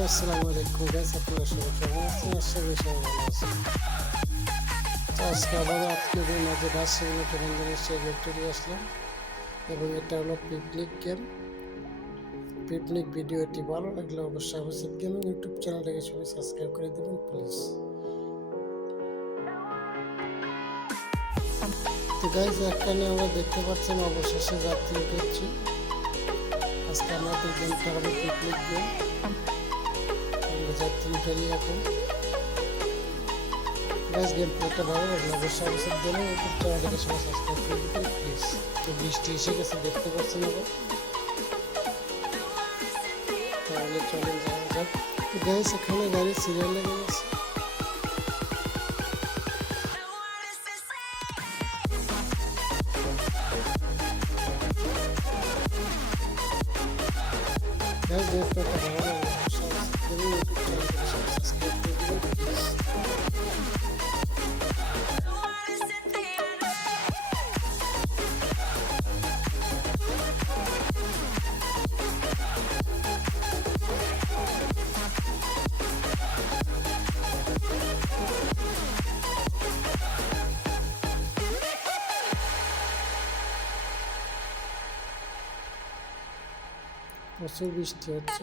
আসসালামু আলাইকুম গাইস আপনারা সবাই কেমন আছেন আশা করি সবাই ভালো আছেন তো আজকে আবারও আপনাদের মাঝে বাসগুলো বন্ধুদের সেই আসলাম এবং এটা হলো পিকনিক গেম পিকনিক ভিডিওটি ভালো লাগলে অবশ্যই অবশ্যই গেমিং ইউটিউব চ্যানেলটাকে সবাই সাবস্ক্রাইব করে দেবেন প্লিজ তো গাইজ এখানে আমরা দেখতে পাচ্ছেন অবশেষে যাত্রী উঠেছি আজকে আমাদের গেমটা হবে পিকনিক গেম আমরা যাত্রী উঠেনি এখন। গাইজ গেম প্লেটা ভালো লাগলে। অবশ্যই অবশ্যই গেমে ইউটিউব চ্যানেলটাকে সবাই সাবস্ক্রাইব করে দেবেন প্লিজ তো বৃষ্টি এসে গেছে, দেখতে পাচ্ছেন আবার তাহলে চলেন যাওয়া যাক। গাইজ এখানে গাড়ি সিরিয়াল লেগে গেছে। Ben de sokaklara başlamıştım. প্রচুর বৃষ্টি হচ্ছে।